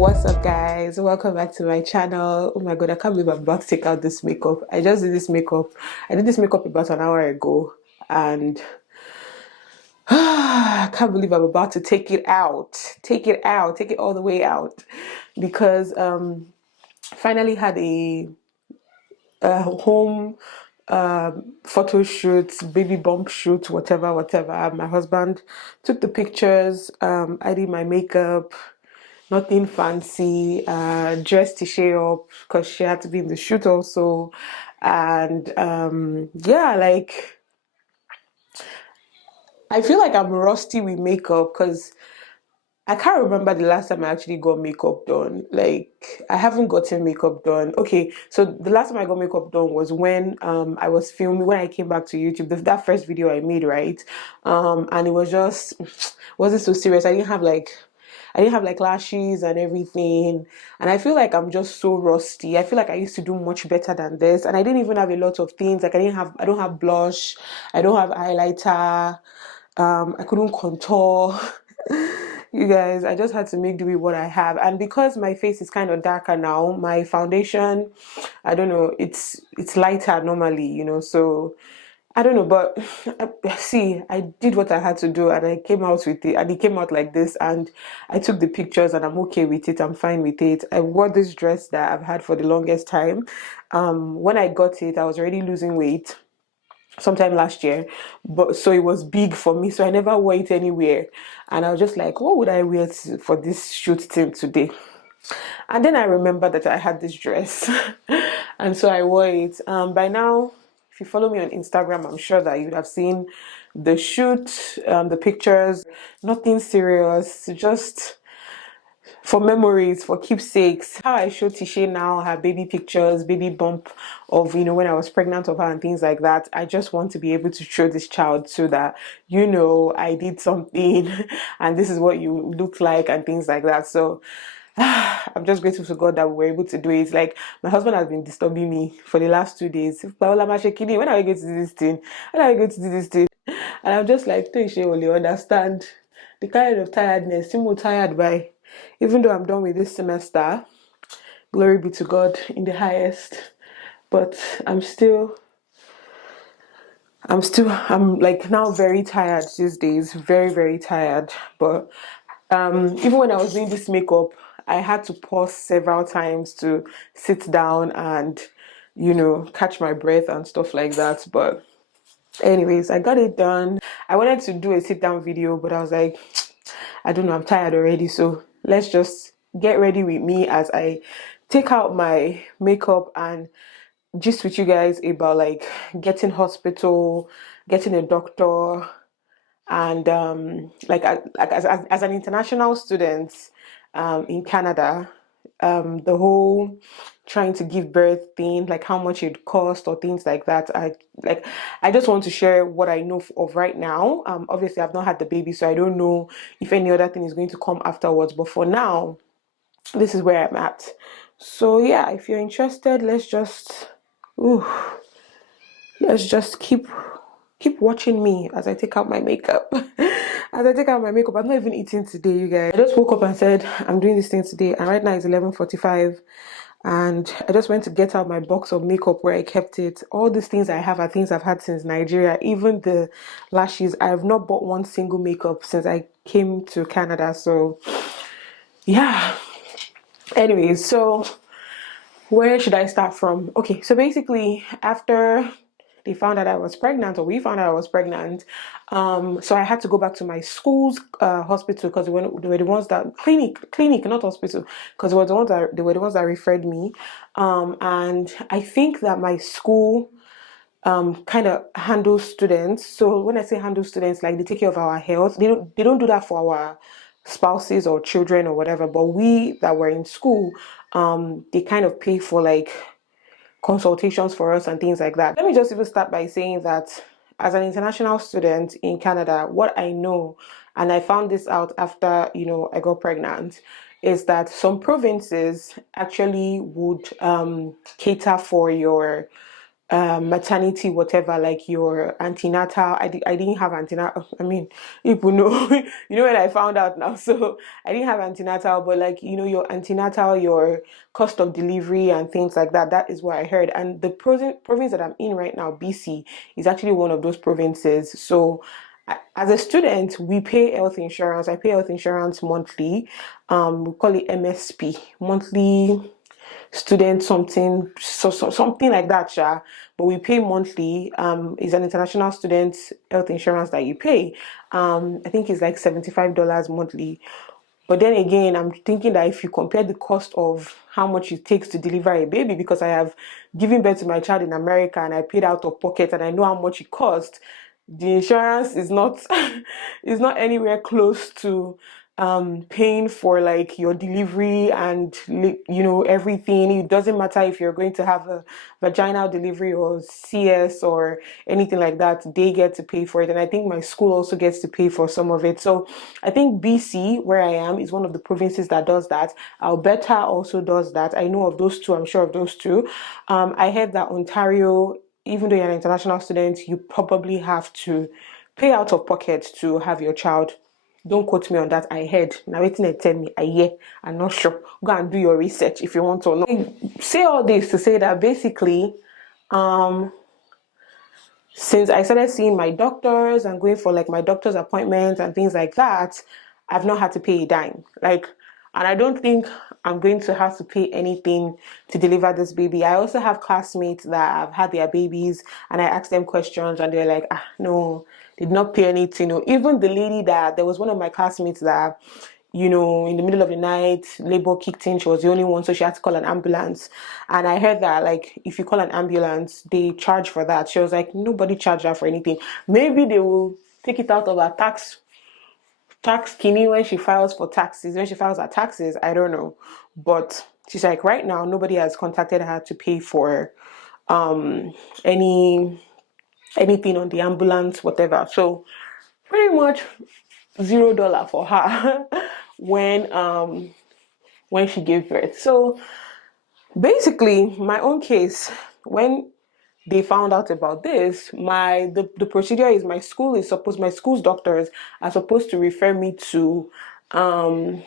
What's up, guys? Welcome back to my channel. Oh my god, I can't believe I'm about to take out this makeup. I just did this makeup. I did this makeup about an hour ago, and I can't believe I'm about to take it out. Take it out. Take it all the way out, because finally had a home photo shoot, baby bump shoot, whatever. My husband took the pictures. I did my makeup. Nothing fancy, dressed Tisha up because she had to be in the shoot also. And yeah, like I feel like I'm rusty with makeup because I can't remember the last time I actually got makeup done. Like I haven't gotten makeup done. Okay, so the last time I got makeup done was when I was filming, when I came back to YouTube, that first video I made, right? And it was just wasn't so serious. I didn't have like lashes and everything. And I feel like I'm just so rusty. I feel like I used to do much better than this. And I didn't even have a lot of things. Like I don't have blush. I don't have highlighter. I couldn't contour. You guys, I just had to make do with what I have. And because my face is kind of darker now, my foundation, I don't know, it's lighter normally, so I don't know, but see, I did what I had to do and I came out with it, and it came out like this, and I took the pictures and I'm okay with it. I'm fine with it. I wore this dress that I've had for the longest time. When I got it, I was already losing weight sometime last year, but so it was big for me, so I never wore it anywhere. And I was just like, what would I wear for this shoot thing today? And then I remembered that I had this dress and so I wore it. By now, if you follow me on Instagram, I'm sure that you'd have seen the shoot, the pictures. Nothing serious, just for memories, for keepsakes. How I show Tisha now her baby pictures, baby bump of, when I was pregnant of her and things like that. I just want to be able to show this child so that, I did something and this is what you look like and things like that. So I'm just grateful to God that we were able to do it. Like, my husband has been disturbing me for the last 2 days. Paola Mashekini, when are we going to do this thing? When are we going to do this thing? And I'm just like, Tisha only understand the kind of tiredness. I'm more tired by. Even though I'm done with this semester, glory be to God in the highest. But I'm like now very tired these days, very, very tired. But even when I was doing this makeup, I had to pause several times to sit down and, catch my breath and stuff like that. But anyways, I got it done. I wanted to do a sit down video, but I was like, I don't know, I'm tired already. So let's just get ready with me as I take out my makeup and gist with you guys about like getting hospital, getting a doctor, and as an international student in Canada, the whole trying to give birth thing, like how much it cost or things like that. I just want to share what I know of right now. Obviously I've not had the baby, so I don't know if any other thing is going to come afterwards, but for now this is where I'm at. So yeah, if you're interested, ooh, let's just keep watching me as I take out my makeup. As I take out my makeup, I'm not even eating today, you guys. I just woke up and said I'm doing this thing today, and right now it's 11:45, and I just went to get out my box of makeup where I kept it. All these things I have are things I've had since Nigeria. Even the lashes, I have not bought one single makeup since I came to Canada. So yeah. Anyways, so where should I start from? Okay, so basically after they found out I was pregnant, or we found out I was pregnant, so I had to go back to my school's hospital, because they were the ones that clinic, not hospital, because they were the ones that referred me, and I think that my school kind of handles students. So when I say handle students, like they take care of our health. They don't do that for our spouses or children or whatever, but we that were in school, they kind of pay for like consultations for us and things like that. Let me just even start by saying that as an international student in Canada, what I know, and I found this out after, I got pregnant, is that some provinces actually would cater for your maternity, whatever, like your antenatal. I didn't have antenatal. I mean, people know, you know, when I found out now. So I didn't have antenatal, but like, you know, your antenatal, your cost of delivery and things like that. That is what I heard. And the province that I'm in right now, BC, is actually one of those provinces. So as a student, we pay health insurance. I pay health insurance monthly. We call it MSP, monthly student something, something like that, yeah. But we pay monthly. It's an international student health insurance that you pay. I think it's like $75 monthly. But then again, I'm thinking that if you compare the cost of how much it takes to deliver a baby, because I have given birth to my child in America and I paid out of pocket and I know how much it cost, the insurance is not is not anywhere close to paying for like your delivery and, you know, everything. It doesn't matter if you're going to have a vaginal delivery or CS or anything like that, they get to pay for it. And I think my school also gets to pay for some of it. So I think BC, where I am, is one of the provinces that does that. Alberta also does that. I know of those two. I'm sure of those two. I heard that Ontario, even though you're an international student, you probably have to pay out of pocket to have your child. Don't quote me on that. I heard. Now waiting and tell me. I hear. I'm not sure. Go and do your research if you want to know. I say all this to say that basically, since I started seeing my doctors and going for like my doctor's appointments and things like that, I've not had to pay a dime. Like, and I don't think I'm going to have to pay anything to deliver this baby. I also have classmates that have had their babies and I asked them questions and they're like, no, did not pay anything. Or even the lady that, there was one of my classmates that, you know, in the middle of the night, labor kicked in. She was the only one, so she had to call an ambulance. And I heard that, like, if you call an ambulance, they charge for that. She was like, nobody charged her for anything. Maybe they will take it out of her tax skinny when she files for taxes, when she files her taxes. I don't know. But she's like, right now, nobody has contacted her to pay for anything on the ambulance, whatever. So pretty much $0 for her when she gave birth. So basically, my own case, when they found out about this, the procedure is my school's doctors are supposed to refer me to an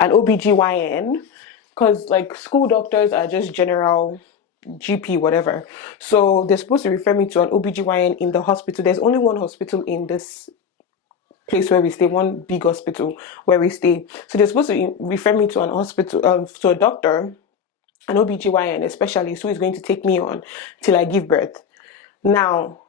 OB GYN, because like school doctors are just general GP, whatever. So they're supposed to refer me to an OB GYN in the hospital. There's only one hospital in this place where we stay, one big hospital where we stay. So they're supposed to refer me to an hospital, to a doctor, an OB GYN, especially, who is going to take me on till I give birth. Now,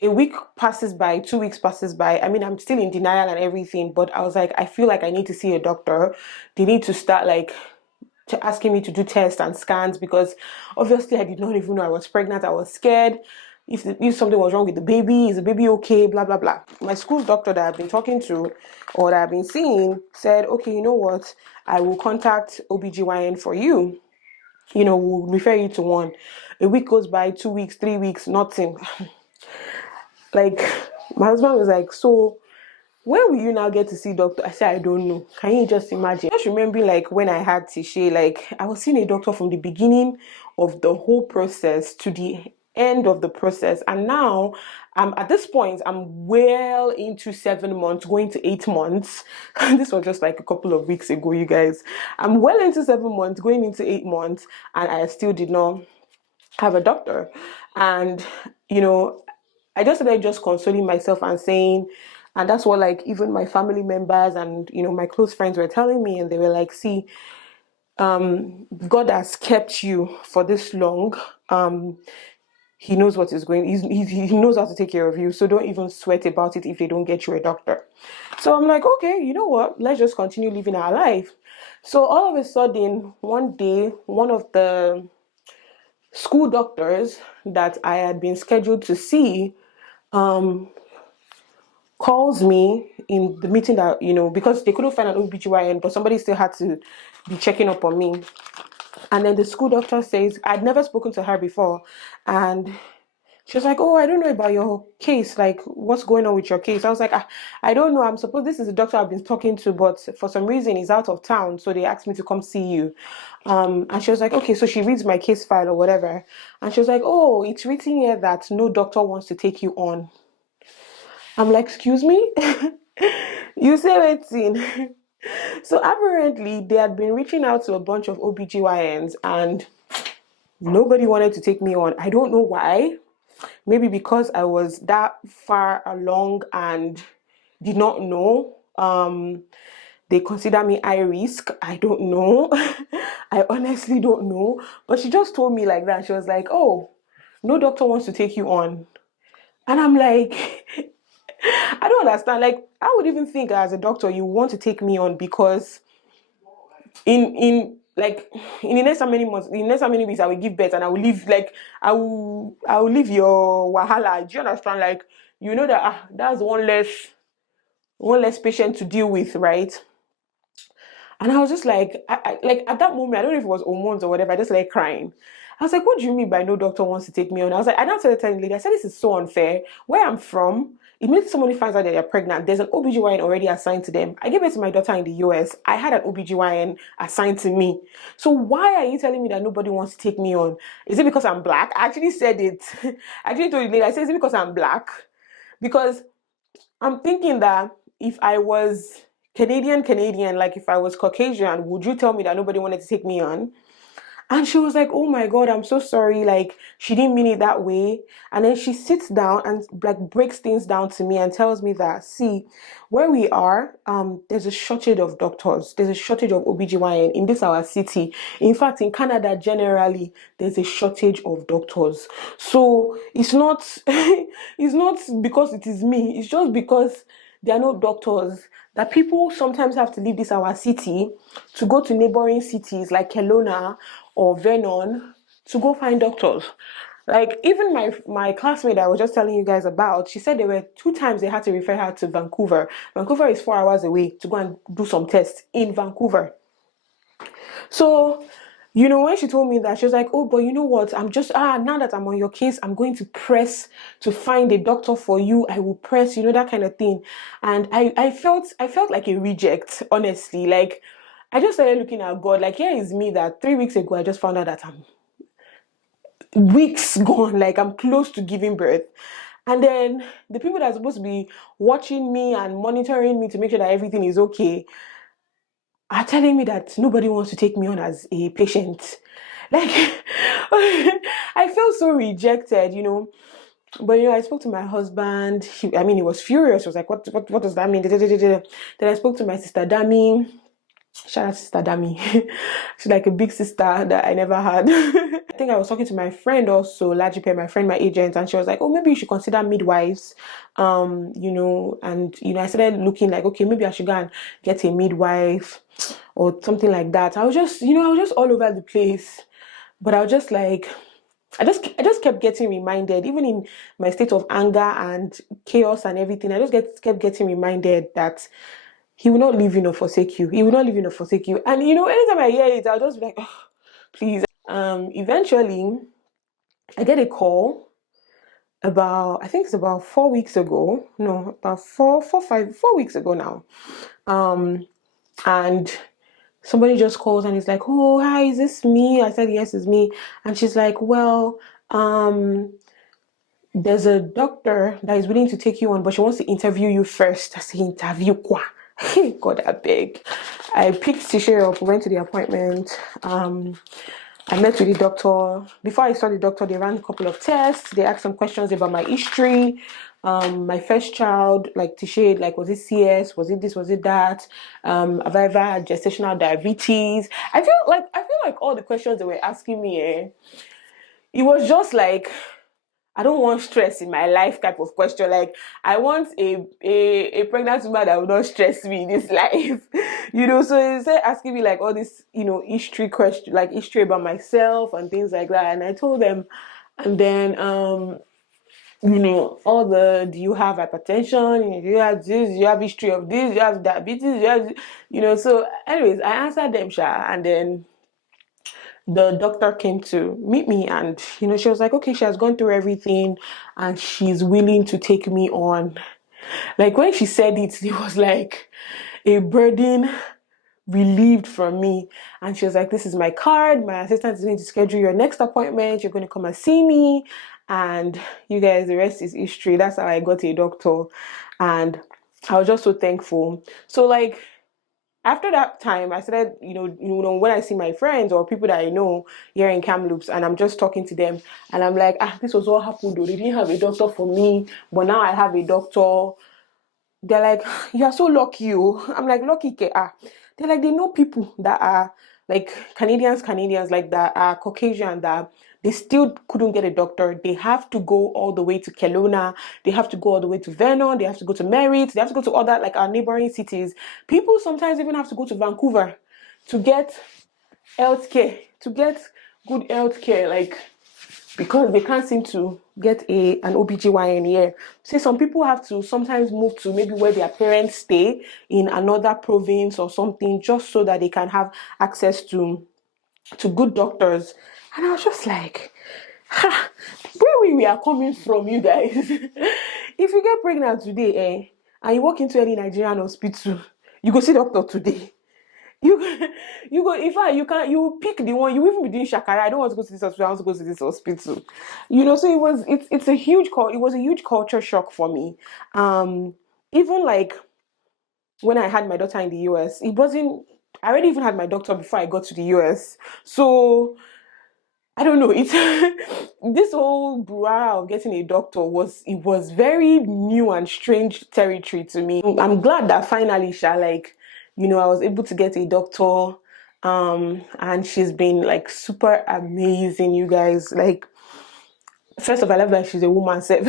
a week passes by, 2 weeks passes by. I mean, I'm still in denial and everything, but I was like, I feel like I need to see a doctor. They need to start like asking me to do tests and scans, because obviously I did not even know I was pregnant. I was scared. If something was wrong with the baby, is the baby okay? Blah blah blah. My school's doctor that I've been talking to or that I've been seeing said, okay, you know what? I will contact OB GYN for you. You know, we'll refer you to one. A week goes by, 2 weeks, 3 weeks, nothing. Like, my husband was like, so when will you now get to see doctor? I said, I don't know. Can you just imagine? Just remember, like, when I had Tisha, like, I was seeing a doctor from the beginning of the whole process to the end of the process. And now, at this point, I'm well into 7 months, going to 8 months. This was just like a couple of weeks ago, you guys. I'm well into 7 months, going into 8 months, and I still did not have a doctor. And, you know, I just started just consoling myself and saying, and that's what like even my family members and, you know, my close friends were telling me, and they were like, see, God has kept you for this long. He knows what is going, he knows how to take care of you. So don't even sweat about it if they don't get you a doctor. So I'm like, okay, you know what? Let's just continue living our life. So all of a sudden, one day, one of the school doctors that I had been scheduled to see calls me in the meeting that, you know, because they couldn't find an OB GYN, but somebody still had to be checking up on me. And then the school doctor says, I'd never spoken to her before. And She was like, oh, I don't know about your case. Like, what's going on with your case? I was like, I don't know. I'm supposed, this is the doctor I've been talking to, but for some reason he's out of town. So they asked me to come see you. And she was like, okay, so she reads my case file or whatever. And she was like, oh, it's written here that no doctor wants to take you on. I'm like, excuse me? You say waiting. So apparently they had been reaching out to a bunch of OBGYNs and nobody wanted to take me on. I don't know why. Maybe because I was that far along and did not know. They consider me high risk. I don't know. I honestly don't know. But she just told me like that. She was like, oh, no doctor wants to take you on. And I'm like, I don't understand. Like, I would even think as a doctor, you want to take me on because in like in the next how many months, in the next how many weeks, I will give birth and I will leave. Like, I will leave your wahala. Do you understand? Like, you know that that's one less patient to deal with, right? And I was just like, like at that moment, I don't know if it was hormones or whatever. I just like crying. I was like, what do you mean by no doctor wants to take me on? I was like, I now started telling the lady, I said, this is so unfair. Where I'm from, immediately somebody finds out that they're pregnant, there's an OBGYN already assigned to them. I gave birth to my daughter in the US. I had an OBGYN assigned to me. So why are you telling me that nobody wants to take me on? Is it because I'm black? I actually said it. I actually told the lady, I said, is it because I'm black? Because I'm thinking that if I was Canadian, like if I was Caucasian, would you tell me that nobody wanted to take me on? And she was like, oh my God, I'm so sorry. Like, she didn't mean it that way. And then she sits down and like breaks things down to me and tells me that, see, where we are, there's a shortage of doctors. There's a shortage of OBGYN in this our city. In fact, in Canada, generally, there's a shortage of doctors. So it's not, it's not because it is me. It's just because there are no doctors that people sometimes have to leave this our city to go to neighboring cities like Kelowna or Vernon to go find doctors. Like even my classmate I was just telling you guys about, she said there were 2 times they had to refer her to Vancouver. Vancouver is 4 hours away to go and do some tests in Vancouver. So, when she told me that, she was like, oh, but you know what? I'm just, now that I'm on your case, I'm going to press to find a doctor for you. I will press, that kind of thing. And I felt like a reject, honestly. Like, I just started looking at God. Like, here is me that 3 weeks ago, I just found out that I'm weeks gone. Like, I'm close to giving birth. And then the people that are supposed to be watching me and monitoring me to make sure that everything is okay are telling me that nobody wants to take me on as a patient. Like, I felt so rejected. But I spoke to my husband. He was furious. He was like, what does that mean? Then I spoke to my sister Dami. Shout out Sister Dami. She's like a big sister that I never had. I think I was talking to my friend also, Lajipe, my friend, my agent, and she was like, oh, maybe you should consider midwives. And I started looking like, okay, maybe I should go and get a midwife or something like that. I was just all over the place. But I was just like, I just kept getting reminded, even in my state of anger and chaos and everything, I just kept getting reminded that he will not leave you nor forsake you. He will not leave you nor forsake you. And anytime I hear it, I'll just be like, oh, please. Eventually, I get a call I think it's about 4 weeks ago. No, about 4 weeks ago now. And somebody just calls and is like, oh, hi, is this me? I said, yes, it's me. And she's like, well, there's a doctor that is willing to take you on, but she wants to interview you first. I say, interview quoi? God, I beg. I picked Tisha up, went to the appointment. I met with the doctor. Before I saw the doctor, they ran a couple of tests. They asked some questions about my history. My first child, like Tisha, like was it CS? Was it this? Was it that? Have I ever had gestational diabetes? I feel like all the questions they were asking me, it was just like, I don't want stress in my life type of question. Like, I want a pregnant woman that will not stress me in this life. So instead asking me like all this, history question, like history about myself and things like that. And I told them, and then all do you have hypertension? Do you have this? Do you have history of this? Do you have diabetes? So anyways, I answered them, Sha, and then the doctor came to meet me, and she was like, okay, she has gone through everything and she's willing to take me on. Like when she said it, it was like a burden relieved from me. And she was like, this is my card, my assistant is going to schedule your next appointment, you're going to come and see me. And you guys, the rest is history. That's how I got a doctor. And I was just so thankful. So like after that time, I started, when I see my friends or people that I know here in Kamloops, and I'm just talking to them, and I'm like, this was what happened though. They didn't have a doctor for me, but now I have a doctor. They're like, you're so lucky. I'm like, lucky ke. They're like, they know people that are like Canadians like that are Caucasian, that they still couldn't get a doctor. They have to go all the way to Kelowna. They have to go all the way to Vernon. They have to go to Merritt. They have to go to other, like our neighboring cities. People sometimes even have to go to Vancouver to get healthcare, to get good healthcare, like, because they can't seem to get an OBGYN here. See, some people have to sometimes move to maybe where their parents stay in another province or something, just so that they can have access to good doctors. And I was just like, where we are coming from, you guys. If you get pregnant today, and you walk into any Nigerian hospital, you go see doctor today. You go, in fact, you pick the one. You even be doing shakara. I don't want to go to this hospital, I want to go to this hospital. So it's a huge it was a huge culture shock for me. Even like when I had my daughter in the US, I already even had my doctor before I got to the US. So I don't know. It's this whole brouhaha of getting a doctor was very new and strange territory to me. I'm glad that finally, I was able to get a doctor, and she's been like super amazing, you guys. Like, first of all, I love that she's a woman self.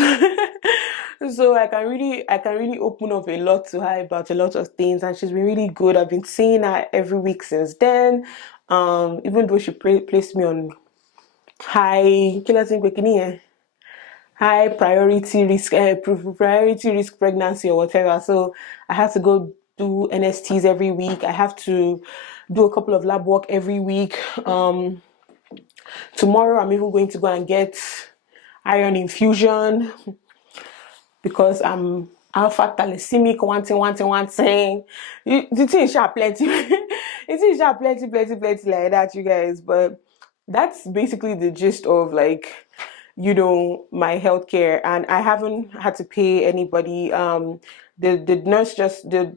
So I can really open up a lot to her about a lot of things, and she's been really good. I've been seeing her every week since then. Even though she placed me on high high priority risk pregnancy or whatever. So I have to go do NSTs every week. I have to do a couple of lab work every week. Tomorrow I'm even going to go and get iron infusion because I'm alpha thalassemia, one thing. The thing is plenty. It is plenty like that, you guys. But that's basically the gist of like, my healthcare, and I haven't had to pay anybody. The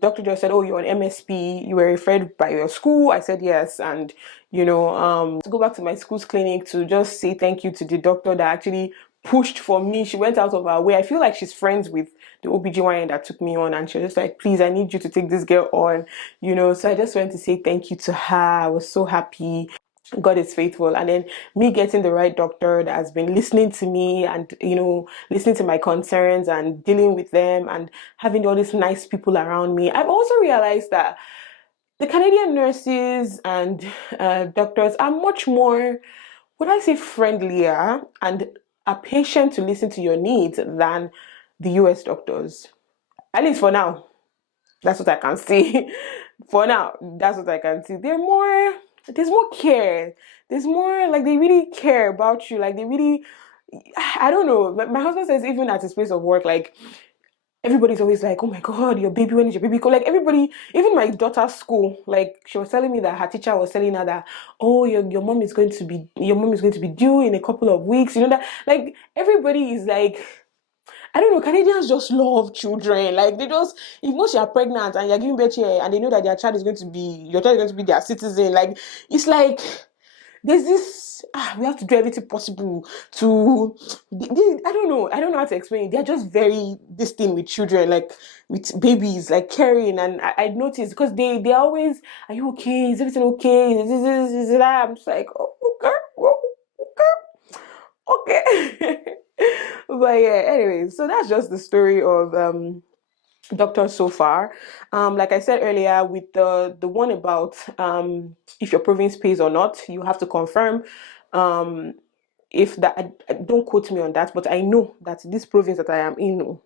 doctor just said, oh, you're on MSP, you were referred by your school. I said yes. And to go back to my school's clinic to just say thank you to the doctor that actually pushed for me. She went out of her way. I feel like she's friends with the OBGYN that took me on, and she was just like, please, I need you to take this girl on, so I just went to say thank you to her. I was so happy. God is faithful. And then me getting the right doctor that has been listening to me and, listening to my concerns and dealing with them and having all these nice people around me. I've also realized that the Canadian nurses and doctors are much more, would I say, friendlier and are patient to listen to your needs than the US doctors. At least for now. That's what I can see. For now, that's what I can see. There's more care. There's more, like, they really care about you. Like, they really, I don't know. My husband says even at his place of work, like, everybody's always like, oh my God, your baby, when is your baby? Like, everybody, even my daughter's school, like, she was telling me that her teacher was telling her that, oh, your mom is going to be due in a couple of weeks. That, like, everybody is like, I don't know, Canadians just love children. Like, they just, if once you're pregnant and you're giving birth here and they know that your child is going to be their citizen, like, it's like, there's this, we have to do everything possible to, I don't know how to explain it. They're just very, this thing with children, like, with babies, like, caring. And I noticed, because they're always, are you okay? Is everything okay? Is that? I'm just like, oh, okay. But yeah, anyway, so that's just the story of doctors so far. Like I said earlier, with the one about if your province pays or not, you have to confirm. If that, don't quote me on that, but I know that this province that I am in,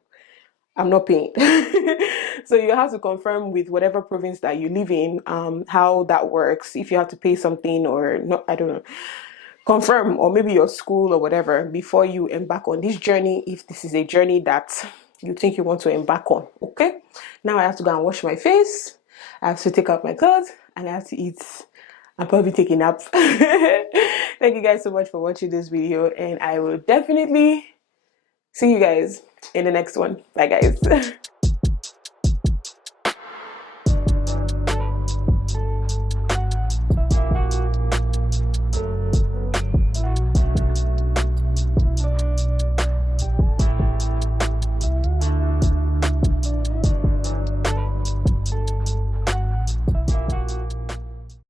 I'm not paying. So you have to confirm with whatever province that you live in, how that works, if you have to pay something or not, I don't know. Confirm, or maybe your school or whatever, before you embark on this journey, if this is a journey that you think you want to embark on. Okay, now I have to go and wash my face, I have to take out my clothes, and I have to eat and probably take a nap. Thank you guys so much for watching this video, and I will definitely see you guys in the next one. Bye guys.